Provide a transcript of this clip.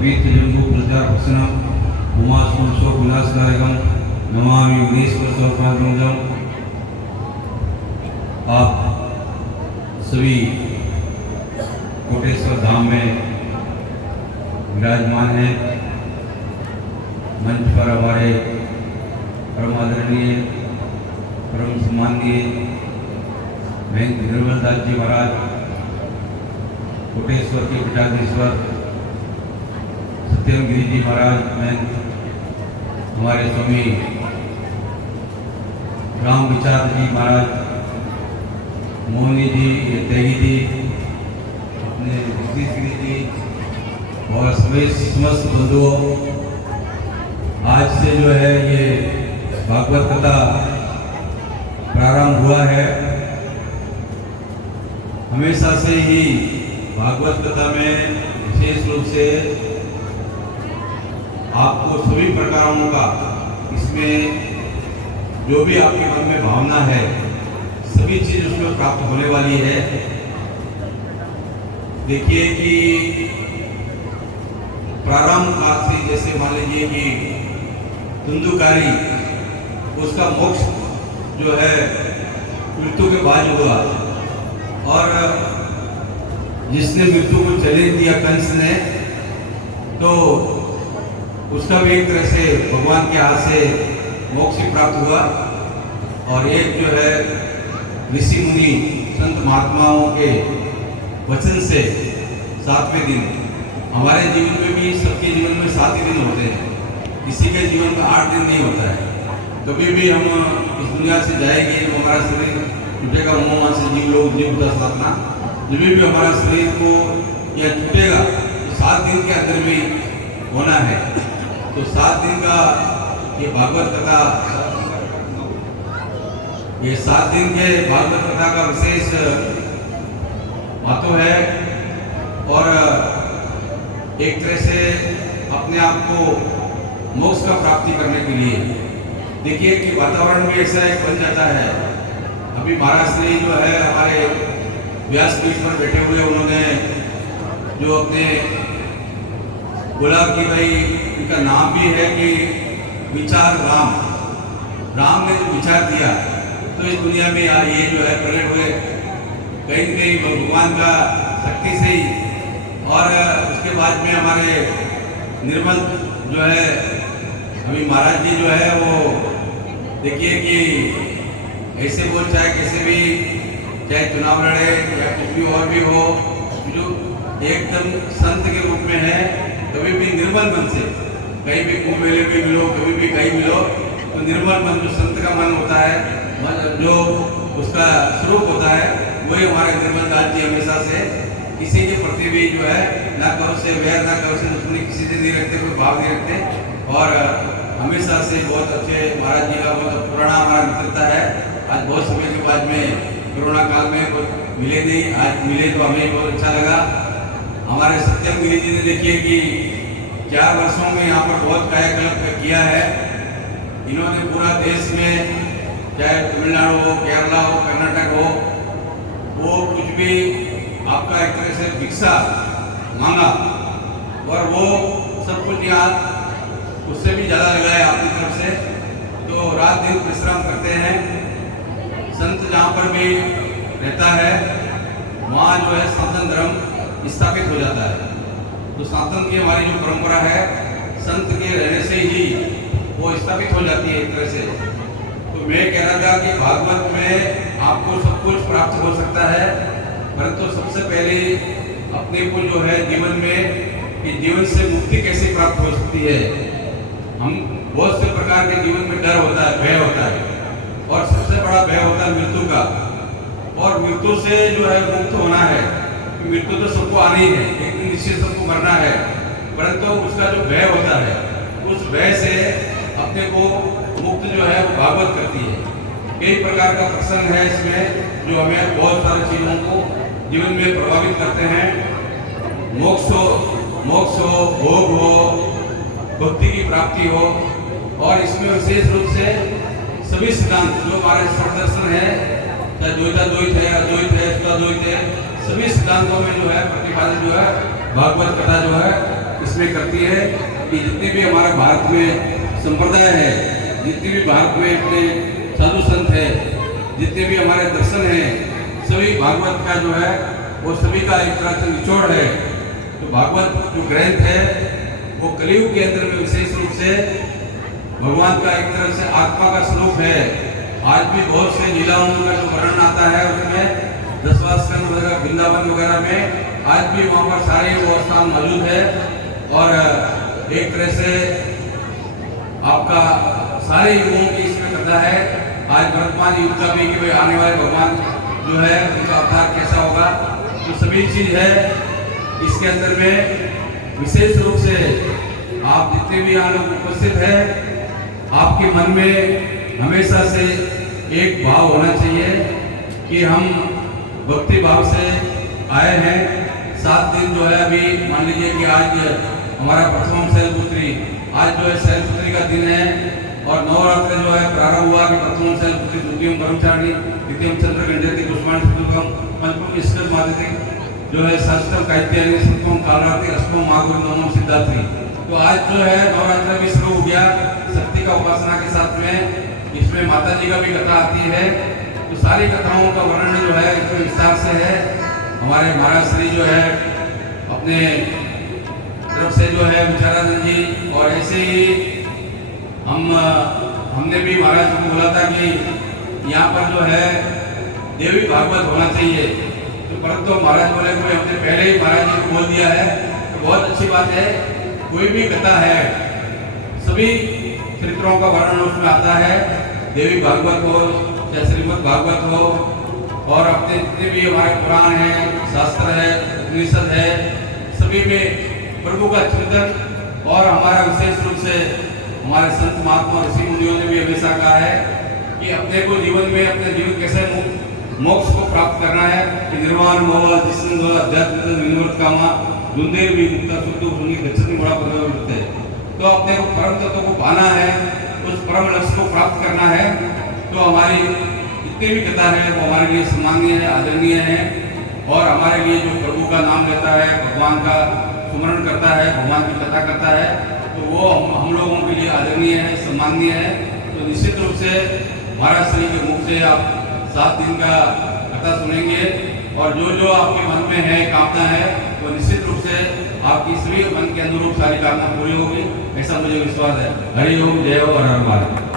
तीर्थजम्बू प्रचारभक्षणम उमास्मं शोकविनाशकारकम नमामि विघ्नेश्वर स्वरूपम। आप सभी कोटेश्वर धाम में विराजमान हैं। मंच पर हमारे परम आदरणीय परम सम्माननीय महंत निर्मल दास जी महाराज, कोटेश्वर के पीठाधीश्वर सत्यम गिरी जी महाराज, महंत हमारे स्वामी राम विचार जी महाराज, मोहनी जी, त्यागी जी, अपने जगदीश गिरी जी और समस्त बंधुओं, आज से जो है ये भागवत कथा प्रारंभ हुआ है। हमेशा से ही भागवत कथा में विशेष रूप से आपको सभी प्रकारों का, इसमें जो भी आपके मन में भावना है सभी चीज उसमें प्राप्त होने वाली है। देखिए कि प्रारंभ काल से, जैसे मान लीजिए कि धुंधुकारी, उसका मोक्ष जो है मृत्यु के बाद हुआ, और जिसने मृत्यु को चले दिया कंस ने, तो उसका भी एक तरह से भगवान के हाथ से मोक्ष प्राप्त हुआ। और एक जो है ऋषि मुनि संत महात्माओं के वचन से 7वें दिन, हमारे जीवन में भी सबके जीवन में 7 ही दिन होते हैं, किसी के जीवन में 8 दिन नहीं होता है। कभी भी हम इस दुनिया से जाएंगे, जब हमारा शरीर टूटेगा, मोह से जीव लोग जीव का साधना, जब भी हमारा शरीर को यह टूटेगा तो 7 दिन के अंदर भी होना है। तो 7 दिन का ये भागवत कथा, ये 7 दिन के भागवत कथा का विशेष महत्व है। और एक तरह से अपने आप को मोक्ष का प्राप्ति करने के लिए, देखिए कि वातावरण भी ऐसा एक बन जाता है। अभी महाराज श्री जो है हमारे व्यासपीठ पर बैठे हुए, उन्होंने जो अपने बोला कि भाई उनका नाम भी है कि विचार राम, राम ने जो विचार दिया तो इस दुनिया में ये जो है प्रकट हुए कहीं न कहीं भगवान का शक्ति से ही। और उसके बाद में हमारे निर्मल जो है अभी महाराज जी जो है वो, देखिए कि ऐसे वो चाहे कैसे भी, चाहे चुनाव लड़े या कुछ भी और भी हो, जो एकदम संत के रूप में है, कभी भी निर्मल मन से, कहीं भी कुंभ मेले में मिलो, कभी भी कहीं मिलो, तो निर्मल मन जो संत का मन होता है, जो उसका स्वरूप होता है, वही हमारे निर्मल दास जी हमेशा से किसी के प्रति भी जो है ना करो से वैर, ना करो से दुश्मनी किसी से नहीं रखते, कोई भाव नहीं रखते। और हमेशा से बहुत अच्छे महाराज जी का बहुत पुराना हमारा मित्रता है। आज बहुत समय के बाद में कोरोना काल में मिले नहीं, आज मिले तो हमें बहुत अच्छा लगा। हमारे सत्यम गिरी जी ने देखिए कि 4 वर्षों में यहाँ पर बहुत कायाकल्प किया है। इन्होंने पूरा देश में, चाहे तमिलनाडु हो, केरला हो, कर्नाटक हो, वो कुछ भी आपका एक तरह से भिक्षा मांगा और वो सब कुछ यहाँ उससे भी ज़्यादा लगाया अपनी तरफ से। तो रात दिन परिश्रम करते हैं। संत जहाँ पर भी रहता है वहाँ जो है सनातन धर्म स्थापित हो जाता है। तो सनातन की हमारी जो परंपरा है, संत के रहने से ही वो स्थापित हो जाती है एक तरह से। तो मैं कह रहा था कि भागवत में आपको सब कुछ प्राप्त हो सकता है, परंतु सबसे पहले अपने को जो है जीवन में, कि जीवन से मुक्ति कैसे प्राप्त हो सकती है। हम बहुत से प्रकार के जीवन में डर होता है, भय होता है, और सबसे बड़ा भय होता है मृत्यु का। और मृत्यु से जो है मुक्त होना है, मृत्यु तो सबको आनी है, एक दिन निश्चित सबको मरना है, परंतु उसका जो भय होता है, उस भय से अपने को मुक्त जो है भागवत करती है। कई प्रकार का प्रसंग है इसमें जो हमें बहुत सारी चीजों को जीवन में प्रभावित करते हैं। मोक्ष हो, भोग हो, भक्ति की प्राप्ति हो, और इसमें विशेष रूप से सभी सिद्धांत जो हमारे दर्शन है, चाहे द्वैताद्वैत है, अद्वैत है, शुद्धाद्वैत है, सभी सिद्धांतों में जो है प्रतिपादन जो है भागवत कथा जो है इसमें करती है कि जितने भी हमारे भारत में संप्रदाय है, जितने भी भारत में अपने साधु संत है, जितने भी हमारे दर्शन हैं, सभी भागवत का जो है वो सभी का एक तरह से निचोड़ है। तो भागवत जो ग्रंथ है वो कलयुग के अंदर में विशेष रूप से भगवान का एक तरह से आत्मा का स्वरूप है। आज भी बहुत से लीलाओं का जो वर्णन आता है उसमें दशवास्कंद वगैरह, वृंदावन वगैरह में आज भी वहाँ पर सारे वो स्थान मौजूद है। और एक तरह से आपका सारे युगों की इसमें कथा है। आज वर्तमान युग का भी कि भाई आने वाले भगवान जो है उनका अवतार कैसा होगा, तो सभी चीज है इसके अंदर में। विशेष रूप से आप जितने भी यहाँ लोग उपस्थित हैं, आपके मन में हमेशा से एक भाव होना चाहिए कि हम भक्ति भाव से आए हैं। 7 दिन जो है अभी मान लीजिए कि आज हमारा प्रथम शैलपुत्री, आज जो है शैलपुत्री का दिन है और नवरात्र जो है प्रारंभ हुआ कि प्रथम शैलपुत्री, द्वितीय ब्रह्मचारिणी, तृतीय चंद्रगंजति, पुष्पाणि चतुर्थम, पंचम ईश्वर मादिति, जो है षष्ठम कात्यायनी, सप्तम कालरात्रि, अष्टम महागुरु, नवम सिद्धार्थी। तो आज जो है नवरात्र भी शुरू हो गया शक्ति का उपासना के साथ में। इसमें माता जी का भी कथा आती है। तो सारी कथाओं का वर्णन जो है इसमें विस्तार से है। हमारे महाराज श्री जो है अपने तरफ से जो है विचारानंद जी, और ऐसे ही हमने भी महाराज को बोला था कि यहाँ पर जो है देवी भागवत होना चाहिए। तो परंतु महाराज बोले कि हमने पहले ही महाराज जी को बोल दिया है। तो बहुत अच्छी बात है, कोई भी कथा है सभी चरित्रों का वर्णन उसमें आता है। देवी भागवत हो या श्रीमद् भागवत हो, और अपने जितने भी हमारे पुराण हैं, शास्त्र है, उपनिषद है, सभी में प्रभु का चिंतन। और हमारा विशेष रूप से हमारे संत महात्मा ऋषि मुनियों ने भी हमेशा कहा है कि अपने को जीवन में अपने जीवन कैसे मोक्ष को प्राप्त करना है कि निर्वाण मोह जिसंग अध्यात्म निवृत्त कामा दुंदे भी मुक्ता शुद्ध होने गच्छति बड़ा परिवर्तित है। तो अपने को परम तत्व को पाना है, उस परम लक्ष्य को प्राप्त करना है। तो हमारी जितनी भी कथा है वो हमारे लिए सम्माननीय है, आदरणीय है। और हमारे लिए जो प्रभु का नाम लेता है, भगवान का स्मरण करता है, भगवान की कथा करता है, तो वो हम लोगों के लिए आदरणीय है, सम्माननीय है। तो निश्चित रूप से महाराज श्री के मुख से आप 7 दिन का कथा सुनेंगे, और जो जो आपके मन में है, कामना है, तो निश्चित रूप से आपकी सभी मन के अनुरूप सारी कामना पूरी होगी, ऐसा मुझे विश्वास है। हरि ओम, जय हो, हर हर महादेव।